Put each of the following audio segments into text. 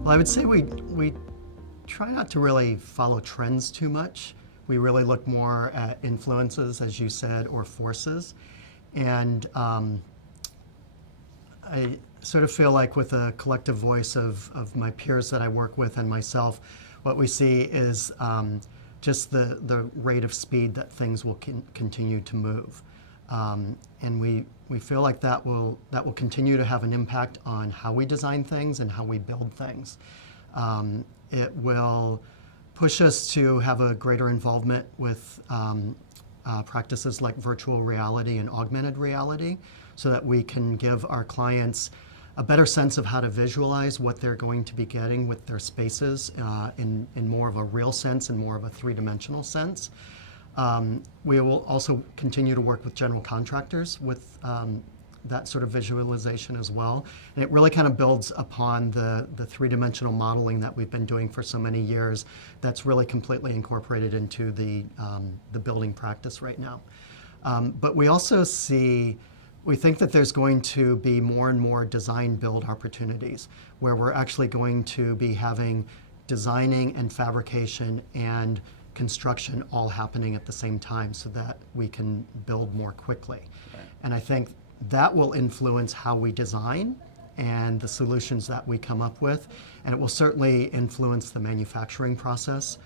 Well, I would say we try not to really follow trends too much. We really look more at influences, as you said, or forces. And I sort of feel like with a collective voice of my peers that I work with and myself, what we see is just the rate of speed that things will continue to move. And we feel like that will continue to have an impact on how we design things and how we build things. It will push us to have a greater involvement with practices like virtual reality and augmented reality so that we can give our clients a better sense of how to visualize what they're going to be getting with their spaces in more of a real sense and more of a three-dimensional sense. We will also continue to work with general contractors with that sort of visualization as well. And it really kind of builds upon the three-dimensional modeling that we've been doing for so many years that's really completely incorporated into the building practice right now. But we also we think that there's going to be more and more design-build opportunities where we're actually going to be having designing and fabrication and construction all happening at the same time so that we can build more quickly. Right. And I think that will influence how we design and the solutions that we come up with. And it will certainly influence the manufacturing process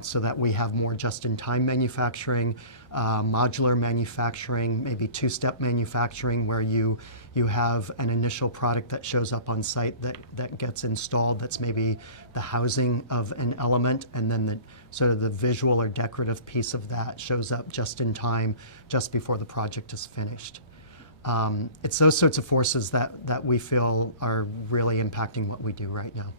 so that we have more just-in-time manufacturing, modular manufacturing, maybe two-step manufacturing where you have an initial product that shows up on site that gets installed, that's maybe the housing of an element, and then the sort of the visual or decorative piece of that shows up just in time, just before the project is finished. It's those sorts of forces that we feel are really impacting what we do right now.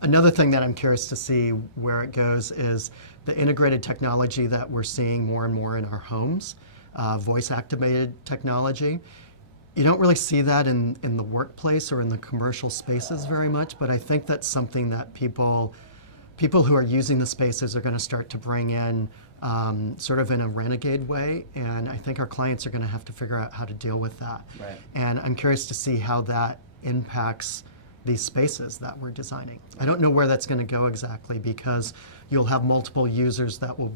Another thing that I'm curious to see where it goes is the integrated technology that we're seeing more and more in our homes, voice-activated technology. You don't really see that in the workplace or in the commercial spaces very much, but I think that's something that people who are using the spaces are going to start to bring in sort of in a renegade way, and I think our clients are going to have to figure out how to deal with that. Right. And I'm curious to see how that impacts these spaces that we're designing. I don't know where that's going to go exactly because you'll have multiple users that will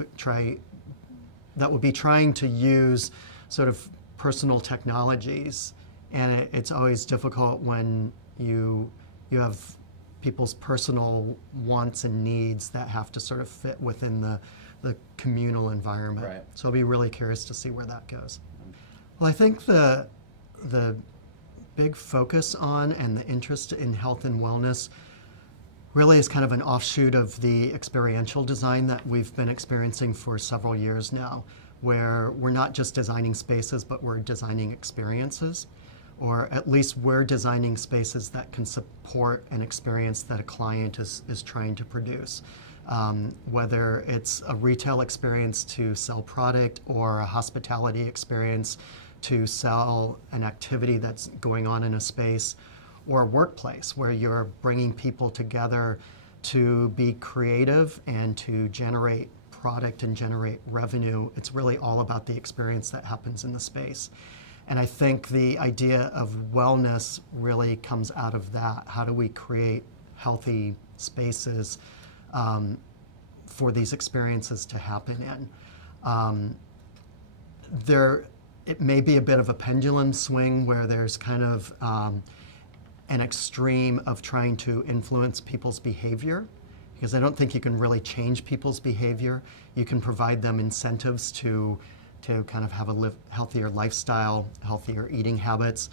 be trying to use sort of personal technologies, and it's always difficult when you have people's personal wants and needs that have to sort of fit within the communal environment. Right. So I'll be really curious to see where that goes. Well, I think the big focus on and the interest in health and wellness really is kind of an offshoot of the experiential design that we've been experiencing for several years now, where we're not just designing spaces, but we're designing experiences, or at least we're designing spaces that can support an experience that a client is trying to produce. Whether it's a retail experience to sell product or a hospitality experience to sell an activity that's going on in a space, or a workplace where you're bringing people together to be creative and to generate product and generate revenue. It's really all about the experience that happens in the space. And I think the idea of wellness really comes out of that. How do we create healthy spaces for these experiences to happen in? It may be a bit of a pendulum swing where there's kind of an extreme of trying to influence people's behavior, because I don't think you can really change people's behavior. You can provide them incentives to kind of have a healthier lifestyle, healthier eating habits.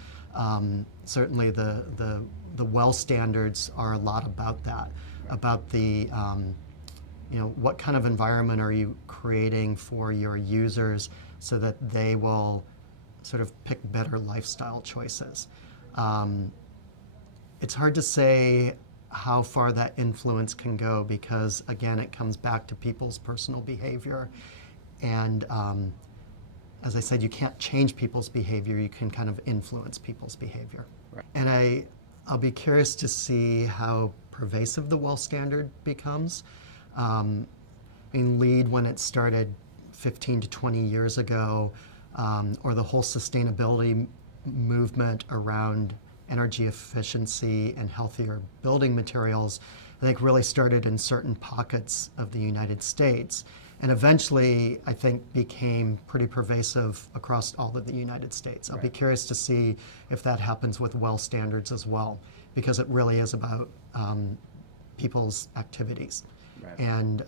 Certainly the well standards are a lot about that, about the what kind of environment are you creating for your users so that they will sort of pick better lifestyle choices. It's hard to say how far that influence can go because, again, it comes back to people's personal behavior. And as I said, you can't change people's behavior, you can kind of influence people's behavior. Right. And I'll be curious to see how pervasive the WELL standard becomes. LEED, when it started 15 to 20 years ago, or the whole sustainability movement around energy efficiency and healthier building materials, I think really started in certain pockets of the United States, and eventually I think became pretty pervasive across all of the United States. I'll be curious to see if that happens with well standards as well, because it really is about people's activities. And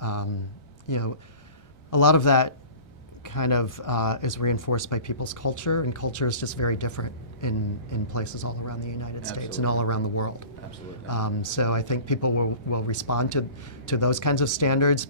you know, a lot of that kind of is reinforced by people's culture, and culture is just very different in places all around the United States and all around the world. Absolutely. So I think people will respond to those kinds of standards,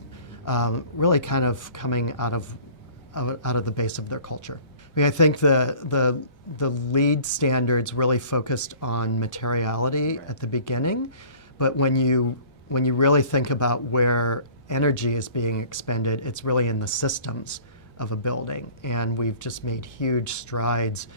really kind of coming out of the base of their culture. I mean, I think the LEED standards really focused on materiality at the beginning, but when you really think about where energy is being expended, it's really in the systems of a building. And we've just made huge strides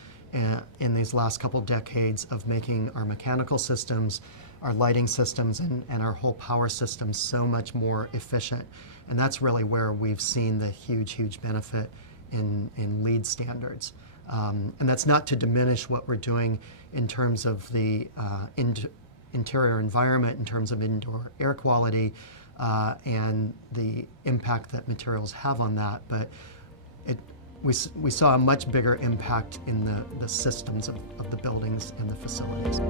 in these last couple decades of making our mechanical systems, our lighting systems, and our whole power system so much more efficient. And that's really where we've seen the huge benefit in LEED standards. And that's not to diminish what we're doing in terms of the interior environment, in terms of indoor air quality, and the impact that materials have on that, but we saw a much bigger impact in the systems of the buildings and the facilities.